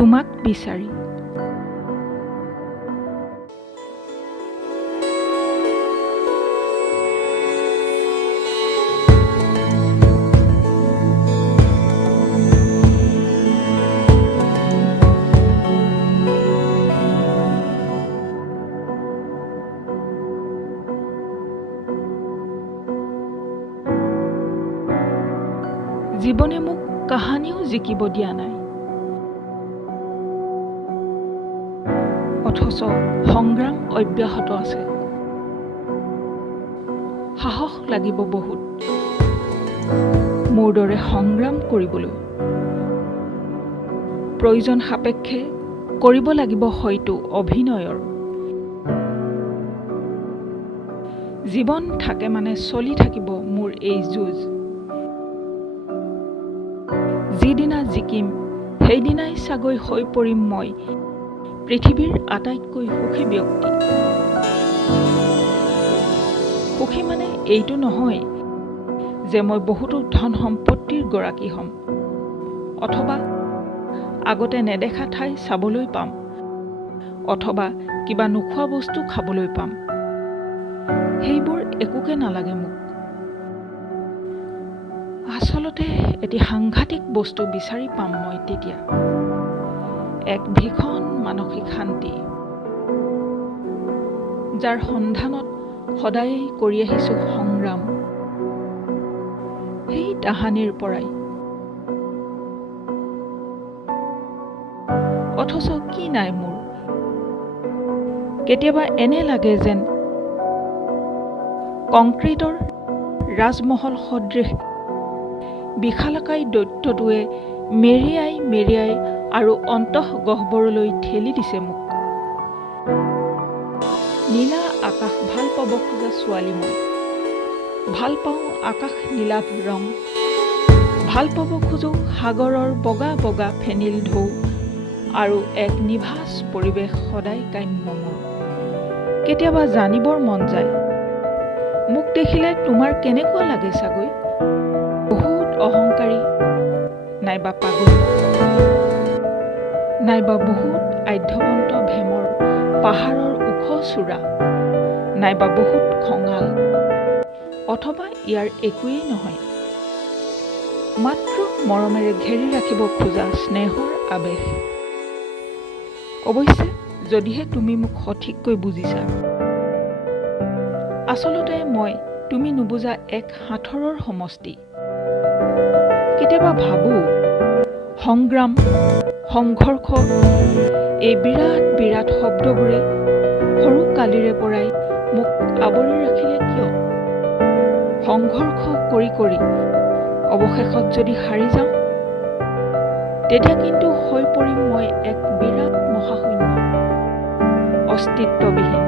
তুমাক বিচাৰি। জীৱনে মোক কাহানিও জিকিব দিয়া নাই, অথচ সংগ্ৰাম অব্যাহত আছে। সাহস লাগিব বহুত মোৰ দৰে সংগ্ৰাম কৰিবলৈ। প্ৰয়োজন সাপেক্ষে কৰিব লাগিব হয়তো অভিনয়ৰ। জীৱন থাকে মানে চলি থাকিব মোৰ এই যুঁজ। যিদিনা জিকিম সেইদিনাই চাগৈ হৈ পৰিম মই পৃথিৱীৰ আটাইতকৈ সুখী ব্যক্তি। সুখী মানে এইটো নহয় যে মই বহুতো ধন সম্পত্তিৰ গৰাকী হ'ম, অথবা আগতে নেদেখা ঠাই চাবলৈ পাম, অথবা কিবা নোখোৱা বস্তু খাবলৈ পাম। সেইবোৰ একোকে নালাগে মোক। আচলতে এটি সাংঘাতিক বস্তু বিচাৰি পাম মই তেতিয়া, এক ভীষণ মানসিক শান্তি, যাৰ সন্ধানত সদায়েই কৰি আহিছোঁ সংগ্ৰাম। সেই তাহানিৰ পৰাই। অথচ কি নাই মোৰ। কেতিয়াবা এনে লাগে যেন কংক্ৰিটৰ ৰাজমহল সদৃশ বিশালকায় দৈত্যটোৱে মেৰিয়াই মেৰিয়াই আৰু অন্তঃগহ্বৰলৈ ঠেলি দিছে মোক। নীলা আকাশ ভাল পাব খোজা ছোৱালী মই। ভাল পাওঁ আকাশ নীলাভ ৰং। ভাল পাব খোজো সাগৰৰ বগা বগা ফেনিল ঢৌ আৰু এক নিভাঁজ পৰিৱেশ সদায় কাম্য মোৰ। কেতিয়াবা জানিবৰ মন যায়, মোক দেখিলে তোমাৰ কেনেকুৱা লাগে চাগৈ? বহুত অহংকাৰী, নাইবা পাগল, নাইবা বহুত আধ্যবন্ত ভেমৰ পাহাৰৰ ওখ চূড়া, নাইবা বহুত খঙাল, অথবা ইয়াৰ একোৱেই নহয়। মাত্ৰ মৰমেৰে ঘেৰি ৰাখিব খোজা স্নেহৰ আৱেশ। অৱশ্যে যদিহে তুমি মোক সঠিককৈ বুজিছা। আচলতে মই তুমি নুবুজা এক সাঁথৰৰ সমষ্টি। কেতিয়াবা ভাবোঁ সংগ্ৰাম, সংঘৰ্ষ, এই বিৰাট বিৰাট শব্দবোৰে সৰু কালিৰে পৰাই মোক আৱৰি ৰাখিলে কিয়? সংঘৰ্ষ কৰি কৰি অৱশেষত যদি হাৰি যাওঁ, তেতিয়া কিন্তু হৈ পৰিম মই এক বিৰাট মহাশূন্য, অস্তিত্ববিহীন,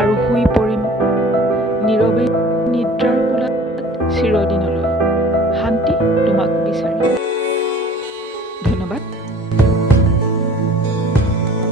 আৰু শুই পৰিম নীৰৱে নিদ্ৰাৰ কোলাত চিৰদিনলৈ। শান্তি তোমাক বিচাৰি।